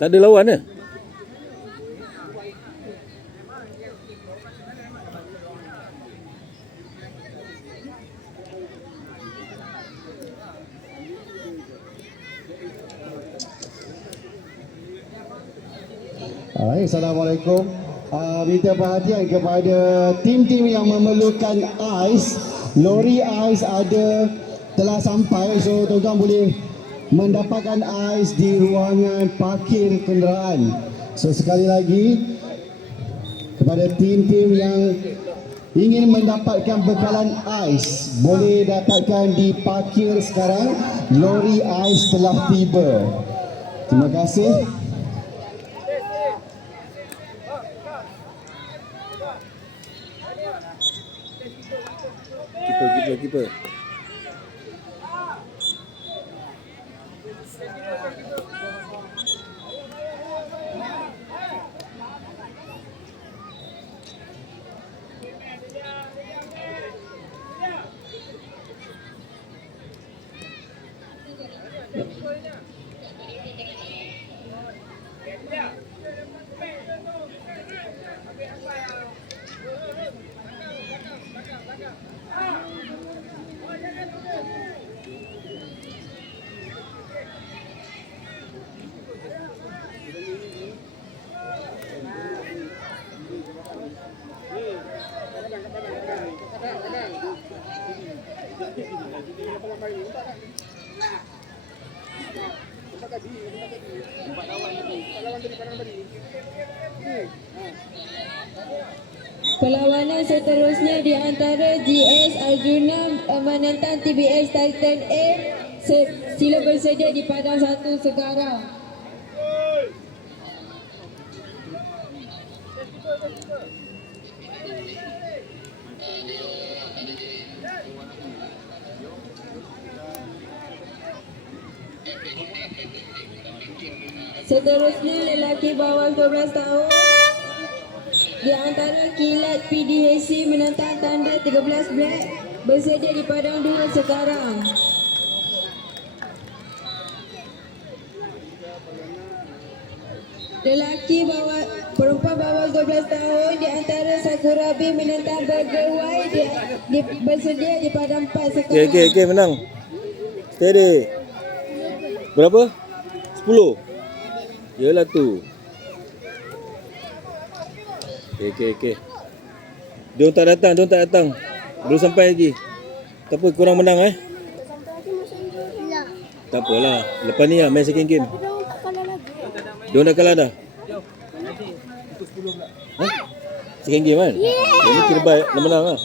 Tak ada lawan ke? Assalamualaikum. Minta perhatian kepada tim-tim yang memerlukan ais. Lori ais telah sampai, so tuan-tuan boleh mendapatkan ais di ruangan parkir kenderaan. So sekali lagi kepada tim-tim yang ingin mendapatkan bekalan ais, boleh dapatkan di parkir sekarang. Lori ais telah tiba. Terima kasih. Keeper. Perlawanan seterusnya di antara GS Arjuna menentang TBS Titan A. Sila bersedia di padang satu sekarang. Seterusnya lelaki bawah 12 tahun di antara Kilat PDHC menentang tanda 13 Black bersedia di padang 2 sekarang. Lelaki perempuan bawah 12 tahun di antara Sakura B menentang Burger Y bersedia di padang 4 sekarang. Okey, menang. Steady. Berapa? 10. Yalah tu. Okey. Diorang tak datang. Belum sampai lagi. Tak apa, korang menang Tak apalah. Lepas ni main second game. Diorang dah kalah dah. Second game kan? Yang ni kira baik, dah menang lah.